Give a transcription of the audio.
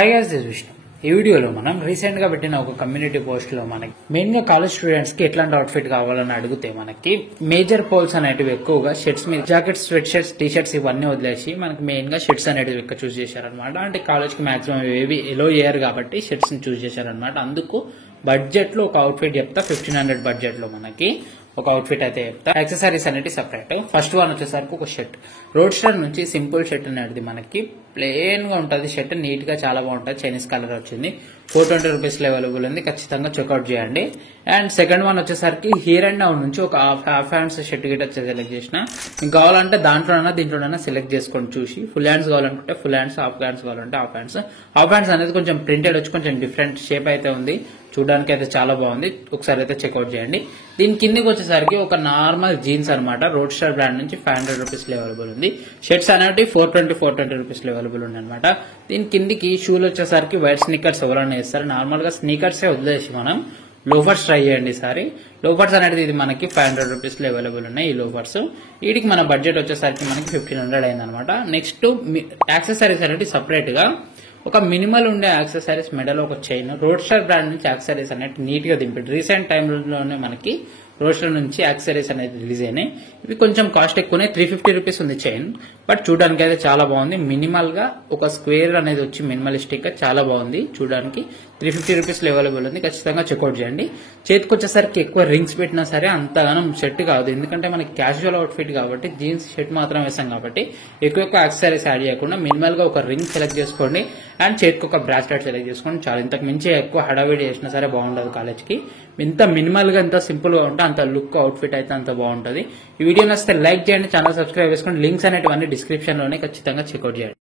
Hi guys, this Vishnu. ఈ వీడియోలో మనం రీసెంట్ గా పెట్టిన ఒక కమ్యూనిటీ పోస్ట్ లో మనకి మెయిన్ గా కాలేజ్ స్టూడెంట్స్ కి ఎట్లాంటి అవుట్ఫిట్ కావాలని అడిగితే మనకి మేజర్ పోల్స్ అనేటివి ఎక్కువగా షర్ట్స్ మీద jackets, sweat shirts, T shirts ఇవన్నీ వదిలేసి మనకి మెయిన్ గా షర్ట్స్ అనేటివి ఎక్కువ చూస్ చేశారనమాట. అంటే కాలేజ్ కి మాక్సిమం ఏవి ఎలో చేయరు కాబట్టి షర్ట్స్ ని చూస్ చేశారనమాట. అందుకు బడ్జెట్ లో ఒక అవుట్ఫిట్ చెప్తా. 1500 బడ్జెట్ లో మనకి ఒక అవుట్ఫిట్ అయితే చెప్తా. యాక్సెసరీస్ అనేది సపరేట్. ఫస్ట్ వన్ వచ్చేసరికి ఒక షర్ట్. రోడ్ స్టార్ నుంచి సింపుల్ షర్ట్ అనేది మనకి ప్లెయిన్ గా ఉంటుంది. షర్ట్ నీట్ గా చాలా బాగుంటుంది. చైనీస్ కలర్ వచ్చింది. 420 రూపీస్ అవైలబుల్ ఉంది. ఖచ్చితంగా చెక్అౌట్ చేయండి. అండ్ సెకండ్ వన్ వచ్చేసరికి హియర్ అండ్ డౌన్ నుంచి ఒక half hands shirt Git select చేసిన. మీకు కావాలంటే దీంట్లోనైనా సెలెక్ట్ చేసుకొని చూసి ఫుల్ హ్యాండ్స్ కావాలనుకుంటే ఫుల్ హ్యాండ్స్, హాఫ్ హ్యాండ్స్ కావాలంటే హాఫ్ హ్యాండ్స్. హాఫ్ హ్యాండ్స్ అనేది కొంచెం ప్రింటెడ్ వచ్చి కొంచెం డిఫరెంట్ షేప్ అయితే ఉంది. చూడడానికి అయితే చాలా బాగుంది. ఒకసారి అయితే చెక్అౌట్ చేయండి. దీని కిందికి వచ్చేసరికి ఒక నార్మల్ జీన్స్ అనమాట. రోడ్ స్టార్ బ్రాండ్ నుంచి 500 రూపీస్ అవైలబుల్ ఉంది. షర్ట్స్ అనేవి 420 రూపీస్ అవైలబుల్ ఉంది అనమాట. దీని కిందికి షూలు వచ్చేసరికి వైట్ స్నీకర్స్ ఎవరైనా వేస్తారు. నార్మల్ గా స్నీకర్సే వదిలేసి మనం లోఫర్స్ ట్రై చేయండి ఈసారి. లోఫర్స్ అనేది ఇది మనకి 500 రూపీస్ అవైలబుల్ ఉన్నాయి. ఈ లోఫర్స్ వీటికి మన బడ్జెట్ వచ్చేసరికి మనకి 1500 అయింది అనమాట. నెక్స్ట్ యాక్సెసరీస్ అనేది సపరేట్ గా ఒక మినిమల్ ఉండే యాక్సెసరీస్, మెడలో ఒక చైన్. రోడ్ స్టార్ బ్రాండ్ నుంచి యాక్సెసరీస్ అనేది నీట్ గా దింపాడు. రీసెంట్ టైంలోనే మనకి రోడ్ స్టార్ నుంచి యాక్సెసరీస్ అనేది రిలీజ్ అయినాయి. ఇవి కొంచెం కాస్ట్ ఎక్కువనే. 350 రూపీస్ ఉంది చైన్. బట్ చూడడానికి అయితే చాలా బాగుంది. మినిమల్ గా ఒక స్క్వేర్ అనేది వచ్చి మినిమలిస్టిక్ గా చాలా బాగుంది. చూడడానికి 350 రూపీస్ అవైలబుల్ ఉంది. ఖచ్చితంగా చెక్అౌట్ చేయండి. చేతికి వచ్చేసరికి ఎక్కువ రింగ్స్ పెట్టినా సరే అంతగానం సెట్ కాదు. ఎందుకంటే మనకి క్యాజువల్ అవుట్ఫిట్ కాబట్టి, జీన్స్ షర్ట్ మాత్రం వేసాం కాబట్టి ఎక్కువ యాక్సెసరీస్ యాడ్ చేయకుండా మినిమల్ గా ఒక రింగ్ సెలెక్ట్ చేసుకోండి. అండ్ చేతికి ఒక బ్రాస్లెట్ సెలెక్ట్ చేసుకోండి. చాలా ఇంతకు మించి ఎక్కువ హడావిడి చేసినా సరే బాగుండదు. కాలేజ్ కి ఇంత మినిమల్ గా, ఎంత సింపుల్ గా ఉంటే అంత లుక్ అవుట్ఫిట్ అయితే అంత బాగుంటుంది. ఈ వీడియో నచ్చితే లైక్ చేయండి, ఛానల్ సబ్స్క్రైబ్ చేసుకోండి. లింక్స్ అనేటివన్నీ డిస్క్రిప్షన్ లోనే. ఖచ్చితంగా చెక్అౌట్ చేయండి.